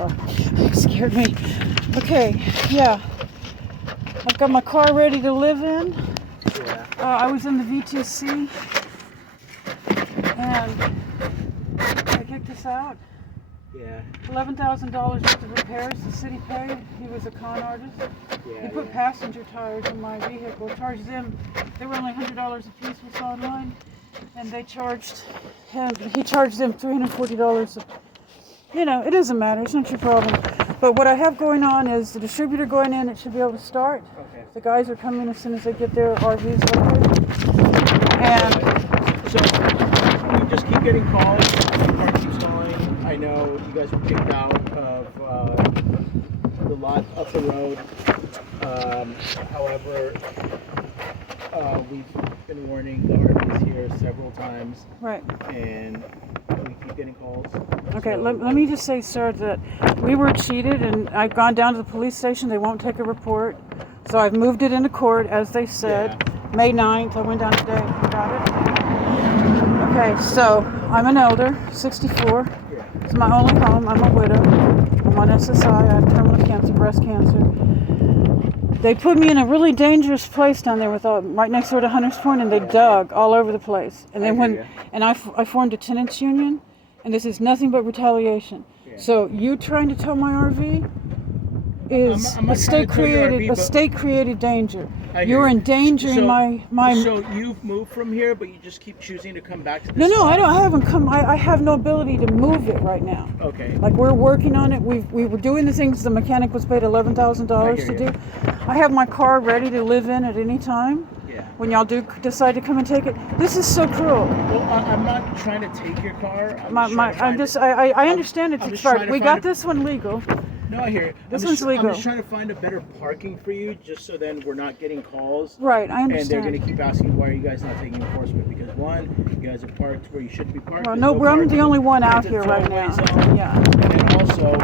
God. It scared me. Okay, yeah. I've got my car ready to live in. Yeah. I was in the VTC and I kicked this out. Yeah. $11,000 worth of repairs the city paid. He was a con artist. Yeah. He put passenger tires in my vehicle, charged them. They were only $100 a piece, was online, and they charged him. He charged them $340. You know, it doesn't matter. It's not your problem. But what I have going on is the distributor going in. It should be able to start. Okay. The guys are coming as soon as they get their RVs located. And so we just keep getting calls. The car keeps calling. I know you guys were kicked out of the lot up the road. However, we've been warning the RVs here several times. right. And we keep getting calls. Okay, So, let me just say, sir, that we were cheated, and I've gone down to the police station. They won't take a report. So I've moved it into court, as they said. Yeah. May 9th, I went down today and got it. Okay, so I'm an elder, 64. Yeah. It's my only home. I'm a widow. I'm on SSI. I have terminal cancer, breast cancer. They put me in a really dangerous place down there right next door to Hunters Point, and they dug all over the place. And then I formed a tenants union, and this is nothing but retaliation. Yeah. So you trying to tow my RV is I'm not trying to tow your RV, a state created danger. I hear You're you. endangering my. So you've moved from here, but you just keep choosing to come back to this. No, spot? I haven't come. I have no ability to move it right now. Okay. Like, we're working on it. We were doing the things the mechanic was paid $11,000 to do. I have my car ready to live in at any time. Yeah. When y'all do decide to come and take it, this is so cruel. Well, I'm not trying to take your car. I understand it's expired. We got this one legal. No, I hear you. This one's legal. I'm just trying to find a better parking for you, just so then we're not getting calls. Right, I And understand. they're going to keep asking, why are you guys not taking enforcement? Because one, you guys are parked where you shouldn't be parked. Well, There's no, I'm parking. the only one out It's a here right now. throwaway zone. Yeah. And then also,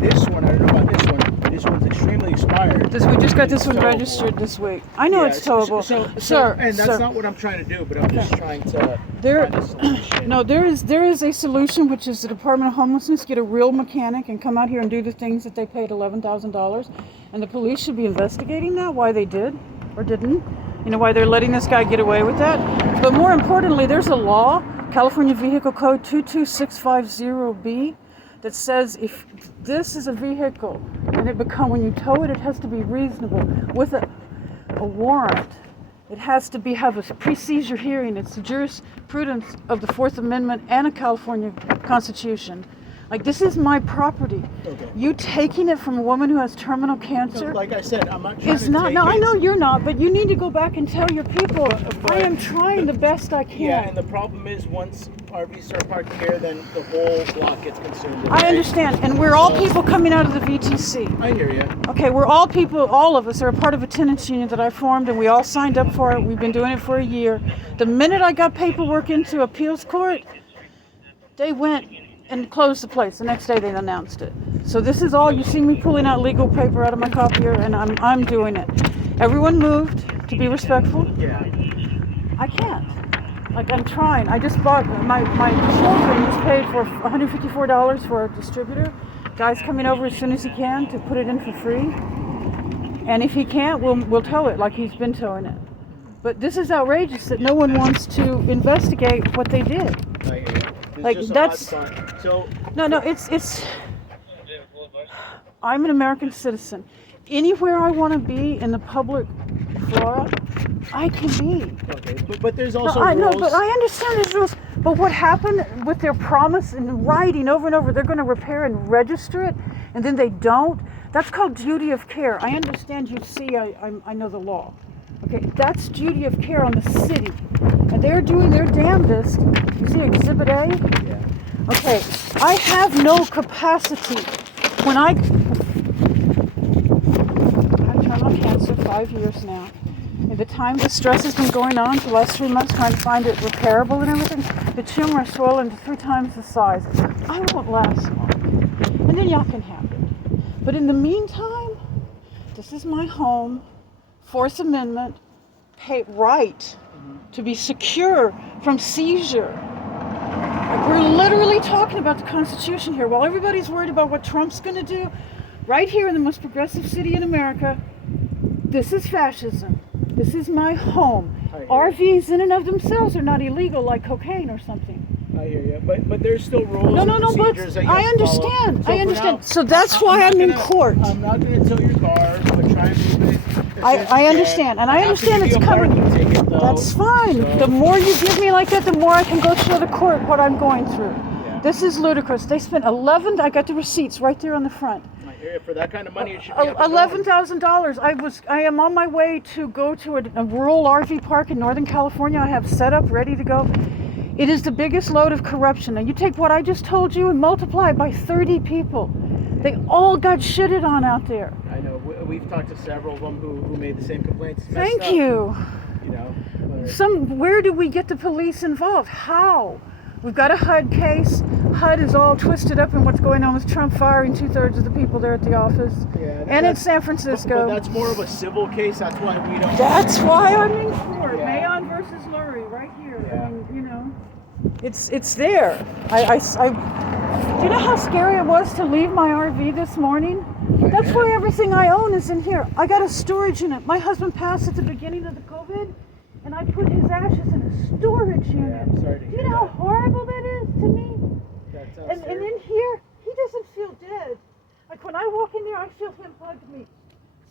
this one, I don't know about this one. This one's extremely expired. We just got this one It's towable. registered this week. I know Yeah, it's towable. Sir, and that's sir. not what I'm trying to do, but I'm just trying to There- find a solution. No, there is a solution, which is the Department of Homelessness get a real mechanic and come out here and do the things that they paid $11,000, and the police should be investigating that, why they did or didn't. You know, why they're letting this guy get away with that. But more importantly, there's a law, California Vehicle Code 22650B, that says if this is a vehicle and when you tow it, it has to be reasonable with a warrant. It has to have a pre-seizure hearing. It's the jurisprudence of the Fourth Amendment and a California Constitution. Like, this is my property. Okay. You taking it from a woman who has terminal cancer? Like I said, I'm not trying It's to not. take No, it. I know you're not, but you need to go back and tell your people. But I am trying the best I can. Yeah, and the problem is once RVs start parked here, then the whole block gets consumed. I understand, and we're all people coming out of the VTC. I hear you. Okay, we're all people, all of us are a part of a tenants union that I formed, and we all signed up for it. We've been doing it for a year. The minute I got paperwork into appeals court, they went and closed the place. The next day they announced it. So this is all, you see me pulling out legal paper out of my copier, and I'm doing it. Everyone moved to be respectful. Yeah. I can't. Like, I'm trying. I just bought, my children just paid for $154 for a distributor. Guy's coming over as soon as he can to put it in for free. And if he can't, we'll tow it like he's been towing it. But this is outrageous that no one wants to investigate what they did. I hear you. Like, that's... So No, it's... I'm an American citizen. Anywhere I want to be in the public flora, I can be. okay, but there's also I know, rules. but I understand there's rules. But what happened with their promise in writing over and over, they're going to repair and register it, and then they don't? That's called duty of care. I understand you see, I know the law. Okay, that's duty of care on the city. And they're doing their damnedest. You see Exhibit A? Yeah. Okay, I have no capacity. When I've terminal cancer 5 years now. At the time the stress has been going on for the last 3 months trying to find it repairable and everything, the tumor is swollen to 3 times the size. I won't last long. And then y'all can have it. But in the meantime, this is my home, Fourth Amendment, right to be secure from seizure. Like, We're literally talking about the Constitution here. While everybody's worried about what Trump's going to do, right here in the most progressive city in America, this is fascism. This is my home. RVs in and of themselves are not illegal like cocaine or something. I hear you, but there's still rules No, and but procedures that you I have to follow. understand. So I for understand. now, So that's why I'm in court. I'm not going to tow your car, but try and move it. as I soon as you understand, can. and I have to understand give it's you a coming. parking ticket, though, That's fine. so- The more you give me like that, the more I can go show the court what I'm going through. Yeah. This is ludicrous. They spent I got the receipts right there on the front. I hear you. For that kind of money, it should be up and going. $11,000. I am on my way to go to a rural RV park in Northern California. I have set up, ready to go. It is the biggest load of corruption. Now you take what I just told you and multiply it by 30 people. They all got shitted on out there. I know. We've talked to several of them who made the same complaints. It's Thank messed up, you. You know. Where do we get the police involved? How? We've got a HUD case. HUD is all twisted up in what's going on with Trump firing 2/3 of the people there at the office. Yeah, And it's San Francisco. But that's more of a civil case. That's why we don't. That's why I'm in court. Yeah. Mayon versus Lurie, right here. Yeah. I mean, you know, it's there. Do you know how scary it was to leave my RV this morning? That's why everything I own is in here. I got a storage unit. My husband passed at the beginning of the COVID, and I put his ashes in a storage unit. I'm sorry to Do hear you know how that. horrible that is to me? That sounds And scary. in here, he doesn't feel dead. Like when I walk in there, I feel him hug me.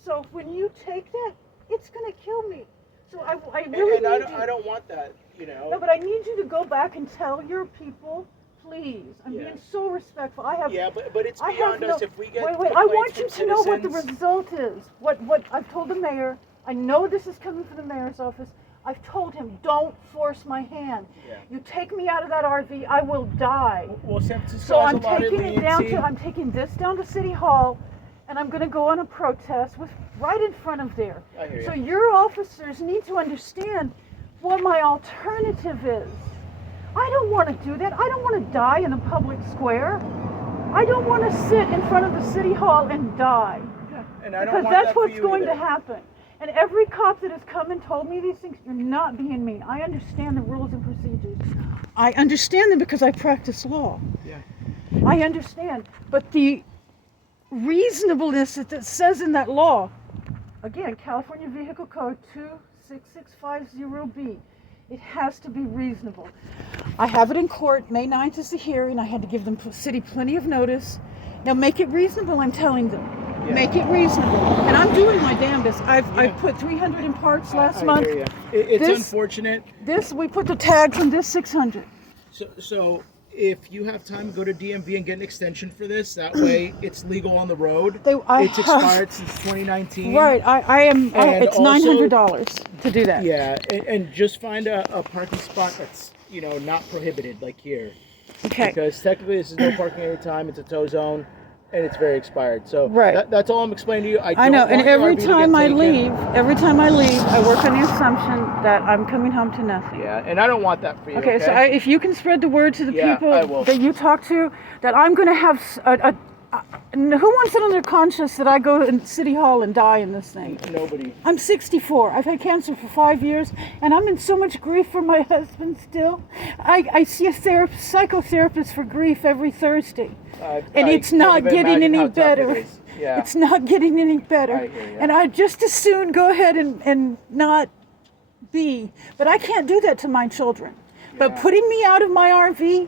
So when you take that, it's gonna kill me. So I really And need you. I don't want that. You know. No, but I need you to go back and tell your people, please. I'm Yeah. being so respectful. I have. Yeah, but it's I have beyond no, us if we get. wait. I want complaints you from to know what the citizens. result is. What I've told the mayor. I know this is coming from the mayor's office. I've told him, don't force my hand. Yeah. You take me out of that RV, I will die. Well, San Francisco So has I'm a lot of taking it down leniency. to. I'm taking this down to City Hall, and I'm going to go on a protest with right in front of there. I hear So you. your officers need to understand what my alternative is. I don't want to do that. I don't want to die in a public square. I don't want to sit in front of the City Hall and die. And I don't Because want that's that for what's you going either. to happen. And every cop that has come and told me these things, you're not being mean. I understand the rules and procedures. I understand them because I practice law. Yeah. I understand. But the reasonableness that says in that law, again, California Vehicle Code 26650B, it has to be reasonable. I have it in court. May 9th is the hearing. I had to give the city plenty of notice. Now make it reasonable, I'm telling them. Yeah. Make it reasonable. And I'm doing my damnedest. I've put 300 in parts last I month. hear you. It's This- unfortunate. We put the tags on this 600. So if you have time, go to DMV and get an extension for this. That way, it's legal on the road. It's expired since 2019. Right, it's also- $900 to do that. Yeah, and just find a parking spot that's not prohibited, like here. Okay. Because technically, this is no parking anytime. It's a tow zone, and it's very expired. So Right. that's all I'm explaining to you. I don't know, want and your every RV to get time I taken. leave, I work on the assumption that I'm coming home to nothing. Yeah, and I don't want that for you. Okay, so if you can spread the word to the Yeah, people I will. that you talk to, that I'm going to have who wants it on their conscience that I go to City Hall and die in this thing? Nobody. I'm 64. I've had cancer for 5 years, and I'm in so much grief for my husband still. I see a psychotherapist for grief every Thursday, and it's not getting any better. Yeah. It's not getting any better. I hear ya. And I'd just as soon go ahead and not be. But I can't do that to my children. But Yeah. putting me out of my RV,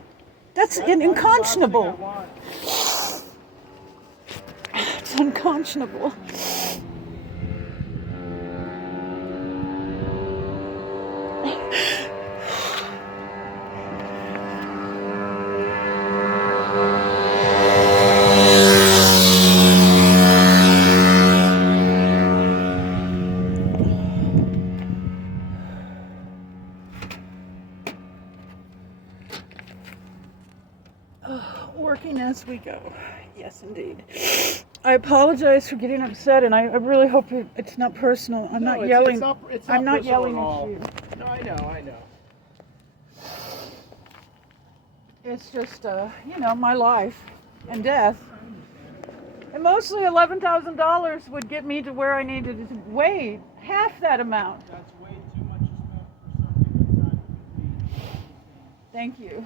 that's That's the last thing I unconscionable. want. It's unconscionable. Working as we go. Yes, indeed. I apologize for getting upset, and I really hope it's not personal. I'm No, not it's yelling. not I'm not personal yelling at all. at you. No, I know. It's just, my life and death. And mostly $11,000 would get me to where I needed to wait half that amount. That's way too much to spend for something that's not complete. Thank you.